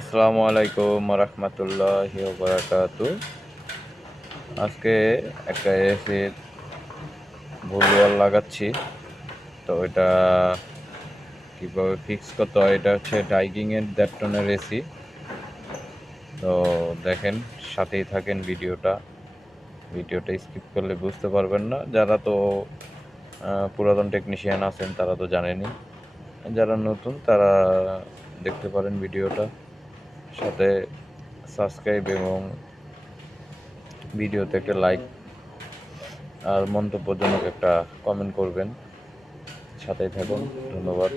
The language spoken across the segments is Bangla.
আসসালামু আলাইকুম রহমতুল্লাহি ওয়া বারাকাতু। আজকে একটা এসির ভুল ওয়াল লাগাচ্ছি। তো এটা কিভাবে ফিক্স করতে হয়, এটা হচ্ছে ডাইকিংয়ের 1.5 টনের এসি। তো দেখেন, সাথেই থাকেন ভিডিওটা স্কিপ করলে বুঝতে পারবেন না। যারা তো পুরাতন টেকনিশিয়ান আছেন তারা তো জানেনই, যারা নতুন তারা দেখতে পারেন ভিডিওটা। সাথে সাবস্ক্রাইব এবং ভিডিওতে একটা লাইক আর মন্তব্যজনক একটা কমেন্ট করবেন। সাথেই থাকুন, ধন্যবাদ।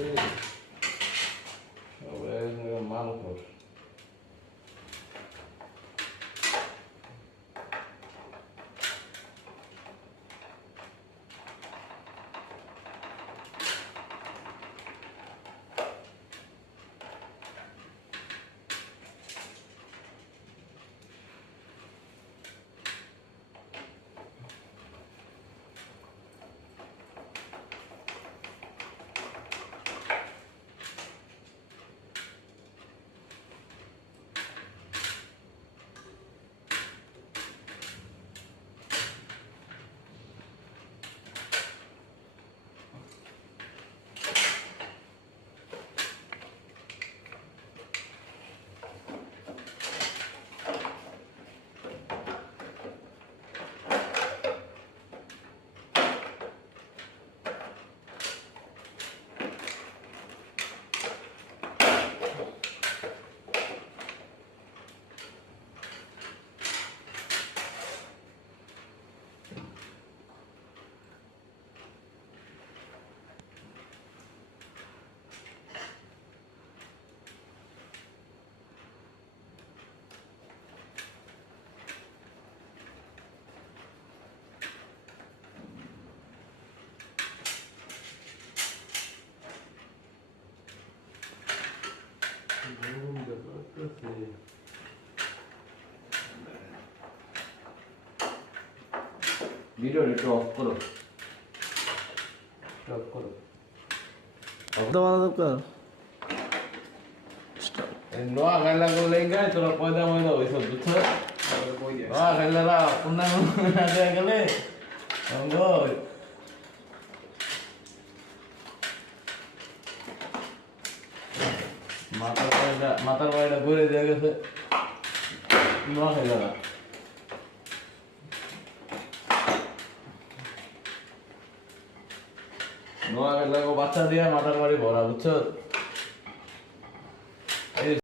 ভিডিও একটু অফ করো, অফ করো। দেওয়া দরকার। নোয়া গাইলা করলে গায় তোরা পয়দা ময়দা হইছ বুঝছ। নোয়া গাইলারা পূর্ণাঙ্গ না দেয়া গেলে মাথার বাড়িটা ঘুরে দেওয়া গেছে নোয়া গাইলারা। নোয়া গাইলা বাচ্চা দিয়ে মাথার বাড়ি ভরা বুঝছ।